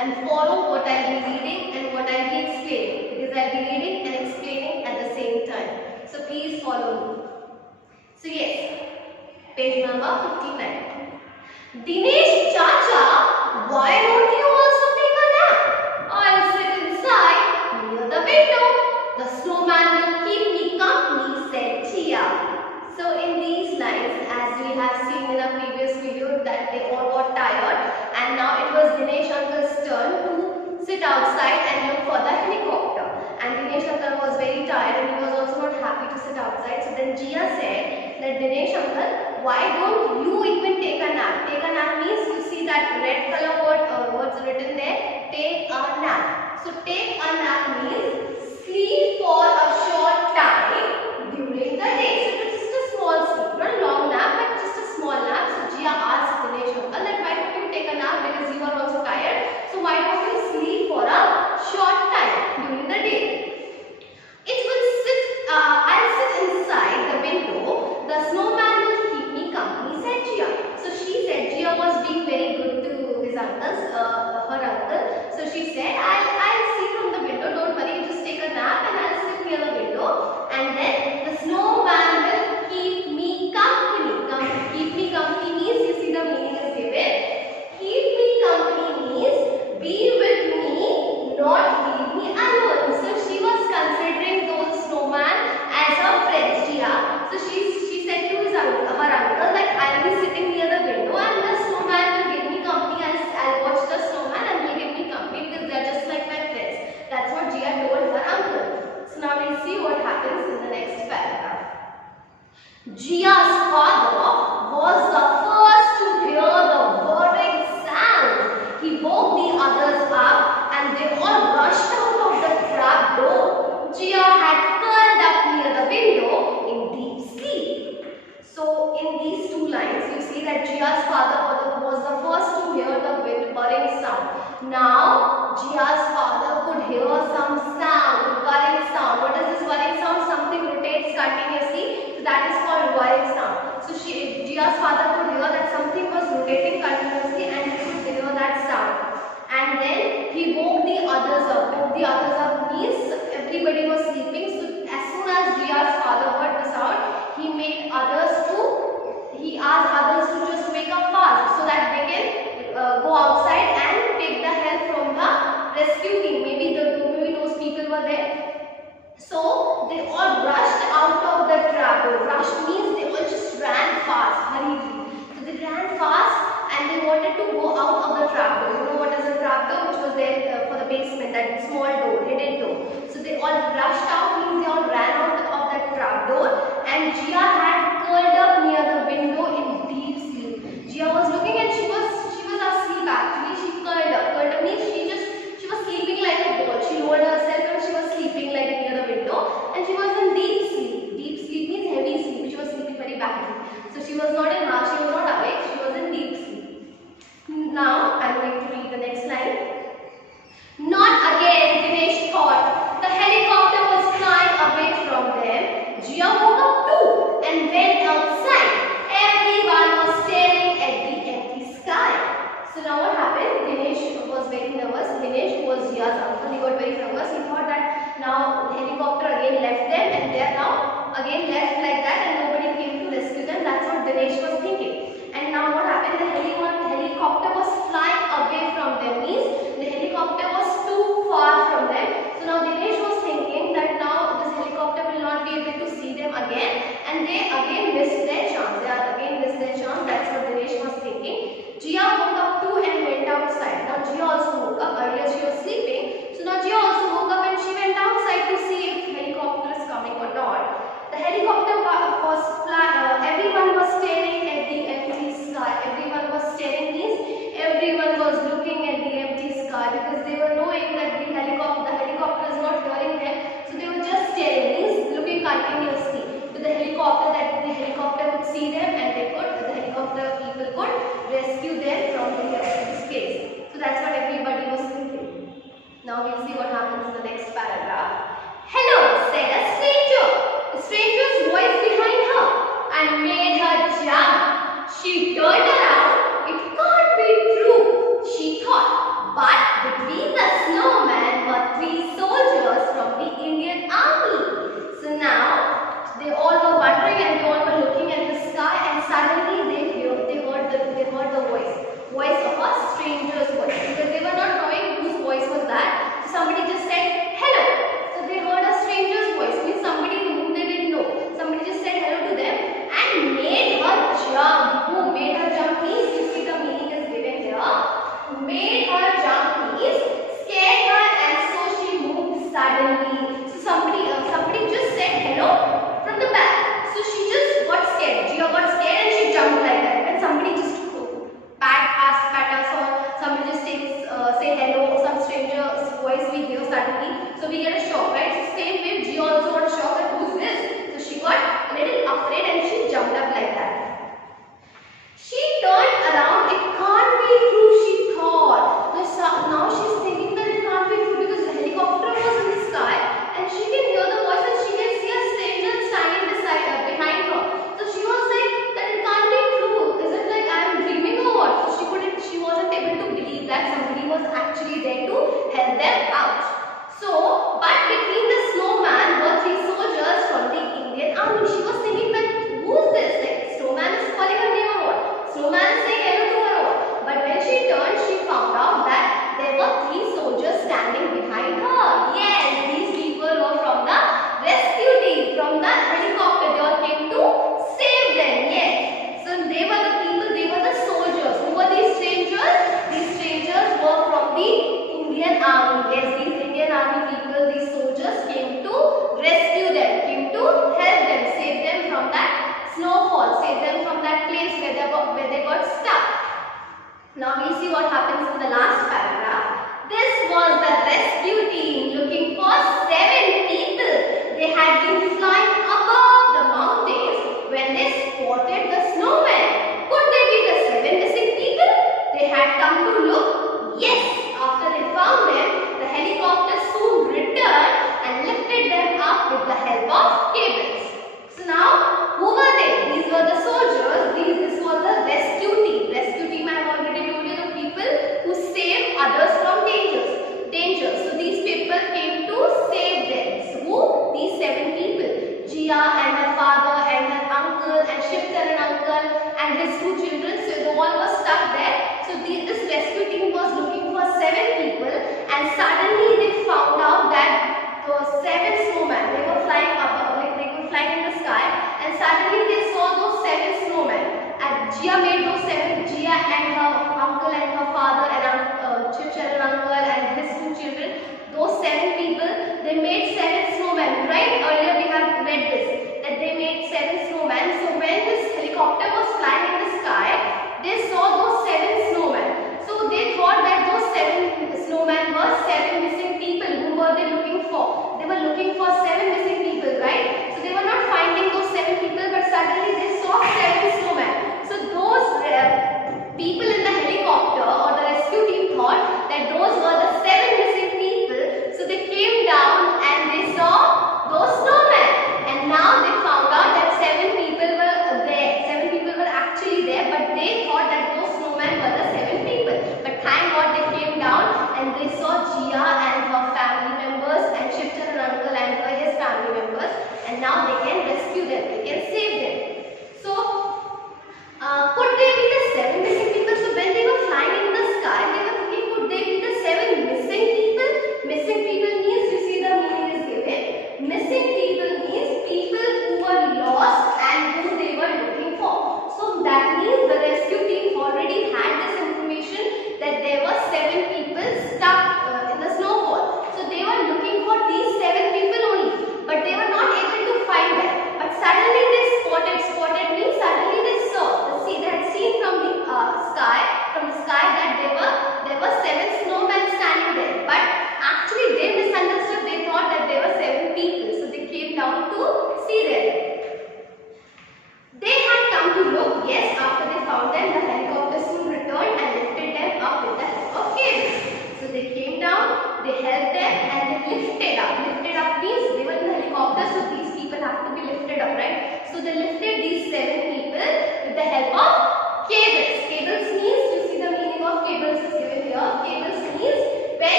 and follow what I'll be reading and what I'll be explaining, because I'll be reading and explaining at the same time. So please follow me. So yes, page number 59. Dinesh Chacha, why don't you also take a nap? I'll sit inside near the window. The snowman will keep me company, said Jia. So in these lines, as we have seen in a previous video, that they all got tired, and now it was Dinesh uncle's turn to sit outside and look for the helicopter. And Dinesh uncle was very tired and he was also not happy to sit outside. So then Jia said that, Dinesh uncle, why don't you even take a nap? Take a nap means, you see that red color word, words written there, take a nap. So take a nap means sleep for a short time during the day. So it's just a small sleep, not a long nap, but just a small nap. So Jia asked Dinesh uncle that, why don't you take a nap, because you are also tired. So why don't you sleep for a short time during the day? I'll sit inside the window. The snowman will keep me company, said Jia. So she said, Jia was being very good to his uncles, her uncle. So she said, I'll see from the window. Don't worry, just take a nap and I'll sit near the window. And then the snowman will keep me company. Keep me company means, you see the meaning is given. Keep me company means be with me, not leave me alone. So she was considering those snowman as her friends, Jia. So she said to her uncle that I'll be sitting near the window and the snowman will give me company. I'll watch the snowman and he'll give me company because they're just like my friends. That's what Jia told her uncle. So now we'll see what happens in the next paragraph. Jia's father was the first to hear the whirring sound. He woke the others up and they all rushed out of the trap door. Jia had curled up near the window in deep sleep. So in these two lines, you see that Jia's father was the first to hear the whirring sound. Now, Jia's father could hear some sound, whirring sound. What is this whirring sound? Something rotates continuously. So that is called whirring sound. So Jia's father could hear that something was rotating continuously and he could hear that sound. And then he woke the others up. Woke the others up means everybody was sleeping. So as soon as Jia's father heard the sound, he asked others to just wake up fast so that they can go outside and take the help from the rescue team. Maybe those people were there. So they all rushed out of the trap door. Rush means they all just ran fast, hurriedly. So they ran fast and they wanted to go out of the trap door. You know what is a trap door? Which was there for the basement, that small door, hidden door. So they all rushed out, means they all ran out of that trap door, and Jia had curled up near the window in deep sleep. Jia was looking and she was asleep actually. She curled up. Curled up means she was sleeping like a ball. She lowered herself and she was sleeping like near the window, and she was in deep sleep. Deep sleep means heavy sleep. She was sleeping very badly. So she was not awake, she was in deep sleep. Now I am going to read the next line. Not again, Dinesh thought. The helicopter was flying away from them. Jia woke up too and went outside. Everyone was staring at the empty sky. So now what happened? Dinesh was very nervous. Dinesh, who was Jia's uncle, he got very nervous. He thought that now the helicopter again left them and they are now again left like that and nobody came to rescue them. That's what Dinesh was thinking. And now what happened? The helicopter was flying away from them, means the helicopter was too far from them. So now Dinesh was thinking that now this helicopter will not be able to see them again and they again missed their chance. That's what Dinesh was thinking. Jia woke up too and went outside. Now Jia also woke up. Earlier she was sleeping. So now Jia also woke up and she went outside to see if helicopter is coming or not. The helicopter was flying. Everyone was staring at the empty sky. Everyone was staring means everyone was looking at the empty sky because they were knowing that the helicopter is not hearing them. So they were just staring, means looking continuously to the helicopter, that the helicopter would see them and the helicopter people could rescue them from this place. So that's what everybody was thinking. Now we'll see what happens in the next paragraph. Hello, said a stranger. The stranger's voice behind her and made her jump. She turned around. It can't be true, she thought. But the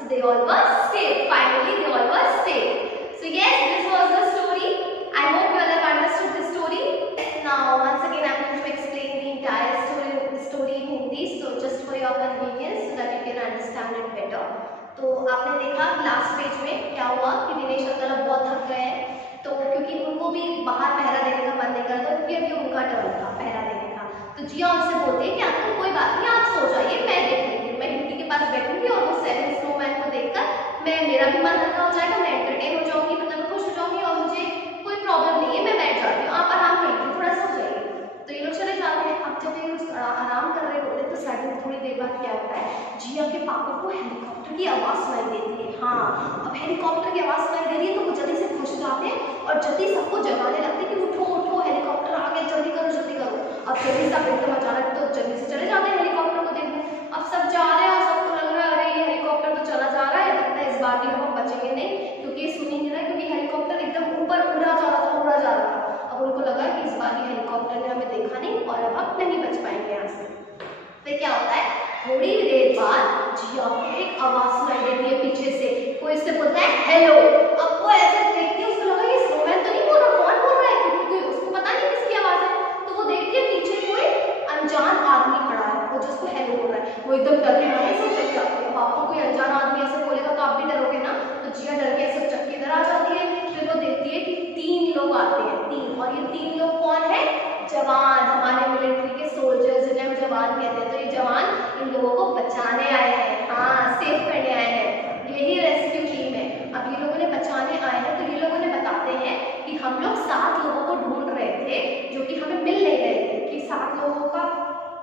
So they all were saved. Finally, they all were saved. So yes, this was the story. I hope you all have understood the story. Now, once again, I am going to explain the entire story in Hindi. So just for your convenience, so that you can understand it better. तो आपने देखा last page में क्या हुआ कि Dinesh uncle अब बहुत थक गए हैं, तो क्योंकि उनको भी बाहर पहरा देने का मन नहीं करता, क्योंकि अभी उनका टर्न था पहरा देने का। तो जिया उनसे बोलते हैं कि अंकल कोई बात नहीं, आप सो जाइए, मैं देख लूंगी, मैं ड्यूटी के पास बैठूंगी और वो 7 स्नोमैन को देखकर मेरा भी मन हल्का हो जाएगा, मैं एंटरटेन हो जाऊंगी, मतलब खुश हो जाऊंगी और मुझे कोई प्रॉब्लम नहीं है, मैं बैठ जाती हूँ, आप आराम करिए, थोड़ा सो जाइए। तो ये लोग चले जाते हैं। अब जब ये आराम कर रहे होते हैं तो सडन थोड़ी देर बाद क्या होता है, जिया के पापा को हेलीकॉप्टर की आवाज़ सुनाई देती है। हाँ, अब हेलीकॉप्टर की आवाज़ सुनाई दे रही है तो वो जल्दी से घुस जाते हैं और जल्दी सबको जगाने लगते हैं कि उठो उठो, हेलीकॉप्टर आ गया, जल्दी करो जल्दी करो। अब जल्दी सब एकदम अचानक तो जल्दी से चले जाते हैं हेलीकॉप्टर को देखने। अब सब जा रहे हैं और सबको लग रहा है अरे ये हेलीकॉप्टर तो चला जा रहा है, लगता है इस बार भी हम बचेंगे नहीं, क्योंकि ये सुन ही नहीं रहा, क्योंकि हेलीकॉप्टर एकदम ऊपर उड़ा जा रहा था, उड़ा जा रहा था। अब उनको लगा कि इस बार भी हेलीकॉप्टर ने हमें देखा नहीं और अब हम नहीं बच पाएंगे यहाँ से। फिर क्या होता है, थोड़ी देर बाद जिया को एक आवाज सुनाई देती है पीछे से, कोई इससे बोलता है हेलो। अब वो ऐसे देखती है, उसको लगा ये स्नोमैन तो नहीं बोल रहा, कौन बोल रहा है, क्योंकि उसको पता नहीं किसकी आवाज है। तो वो देखती है पीछे कोई अनजान आदमी खड़ा है, वो जिसको हेलो बोल रहा है। वो एकदम डर के मारे सब चक जाती है। अब आपको कोई अनजान आदमी ऐसे बोलेगा तो आप भी डरोगे ना, तो जिया डर के ऐसे चक्के इधर आ जाती है। फिर वो देखती है कि 3 लोग आते हैं, 3, और ये 3 लोग कौन है, जवान, हमारे मिलिट्री के सोल्जर्स, जिन्हें हम जवान कहते हैं। तो ये जवान इन लोगों को बचाने आए हैं, हाँ, सेव करने आए हैं, यही रेस्क्यू टीम है। अब ये लोगों ने बचाने आए हैं, तो ये लोगों ने बताते हैं कि हम लोग 7 लोगों को ढूंढ रहे थे जो कि हमें मिल नहीं रहे थे, कि 7 लोगों का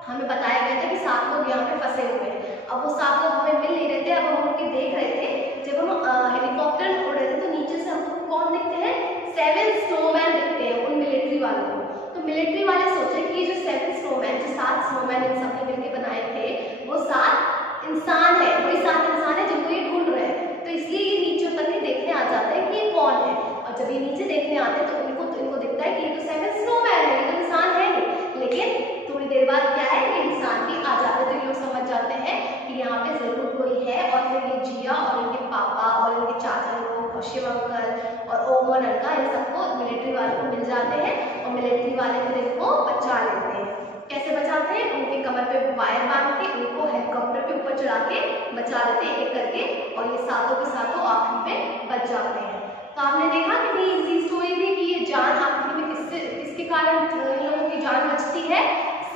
हमें बताया गया था कि 7 लोग यहाँ पे फंसे हुए हैं। अब वो 7 लोग हमें मिल नहीं रहे थे। अब हम उनके देख रहे थे, जब हम हेलीकॉप्टर उड़ रहे थे तो नीचे से हमको कौन दिखते हैं, 7 स्नोमैन दिखते हैं उन मिलिट्री वालों को। तो मिलिट्री वाले सोचे कि जो 7 स्नोमैन, जो 7 स्नोमैन इन सबने मिलकर बनाए थे, वो 7 इंसान है, वही 7 इंसान है जिनको ये ढूंढ रहे हैं। तो इसलिए ये नीचे उतर के देखने आ जाते हैं कि ये कौन है। और जब ये नीचे देखने आते हैं तो इनको दिखता है कि ये तो 7 स्नोमैन है, ये तो इंसान है नहीं। लेकिन थोड़ी देर बाद क्या है, ये इंसान भी आ जाते हैं। तो ये लोग समझ जाते हैं कि यहाँ पे जरूर कोई है। और फिर ये जिया और इनके पापा और इनके चाचा लोग, शिव अंकल और ओमन अंकल, इन सबको मिलिट्री वाले को मिल जाते हैं और मिलिट्री वाले फिर इनको बचा लेते हैं। कैसे बचाते हैं, उनके कमर पे वायर बांध के उनको हेलीकॉप्टर के ऊपर चढ़ा के बचा लेते हैं एक करके, और ये सातों के सातों आखिरी में बच जाते हैं। तो आपने देखा कितनी इजी स्टोरी थी कि ये जान आखिरी में किसके कारण इन लोगों की जान बचती है,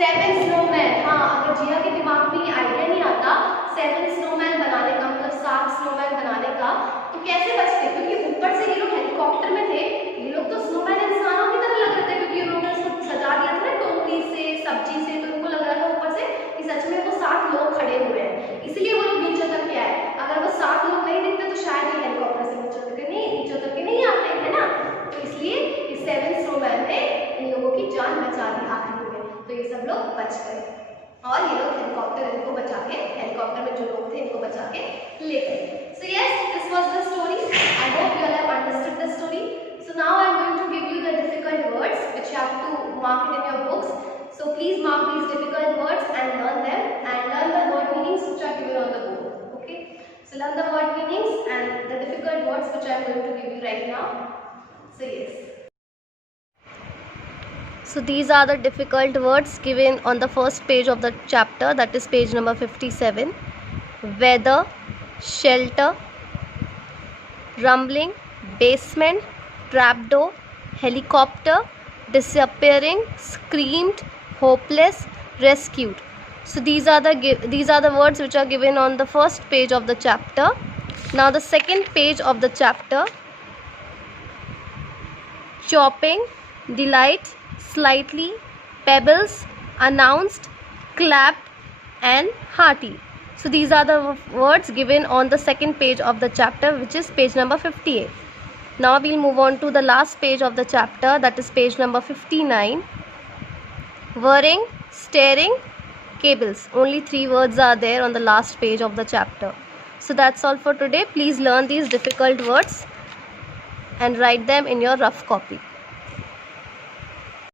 7 स्नोमैन। हाँ, अगर जिया के दिमाग में ये आइडिया नहीं आता 7 स्नोमैन बनाने का, मतलब 7 स्नोमैन बनाने का, तो कैसे बचते, क्योंकि ऊपर से ये लोग हेलीकॉप्टर में थे, ये लोग तो स्नोमैन इंसानों की तरह लग रहे थे, क्योंकि उन्होंने उसको सजा दिया था ना टोकरी से, सब्जी से, तो उनको लग रहा था ऊपर से कि सच में वो 7 लोग खड़े हुए हैं, इसलिए वो लोग नीचे उतर के आए। अगर वो 7 लोग नहीं दिखते तो शायद ये हेलीकॉप्टर से नीचे उतर के नहीं आते, है ना। तो इसलिए इस 7 स्नोमैन ने इन लोगों की जान बचा दी आखिरी में, तो ये सब लोग बच गए और ये लोग इनको बचा के, हेलीकॉप्टर में जो लोग थे इनको बचा के ले गए। So yes, this was the story. I hope you all have understood the story. So now I am going to give you the difficult words which you have to mark it in your books. So please mark these difficult words and learn them, and learn the word meanings which are given on the board. Okay? So learn the word meanings and the difficult words which I am going to give you right now. So yes. So these are the difficult words given on the first page of the chapter, that is page number 57. Weather, shelter, rumbling, basement, trapdoor, helicopter, disappearing, screamed, hopeless, rescued. So these are the words which are given on the first page of the chapter. Now the second page of the chapter: chopping, delight, slightly, pebbles, announced, clapped, and hearty. So these are the words given on the second page of the chapter, which is page number 58. Now we'll move on to the last page of the chapter, that is page number 59. Whirring, staring, cables. Only 3 words are there on the last page of the chapter. So that's all for today. Please learn these difficult words and write them in your rough copy.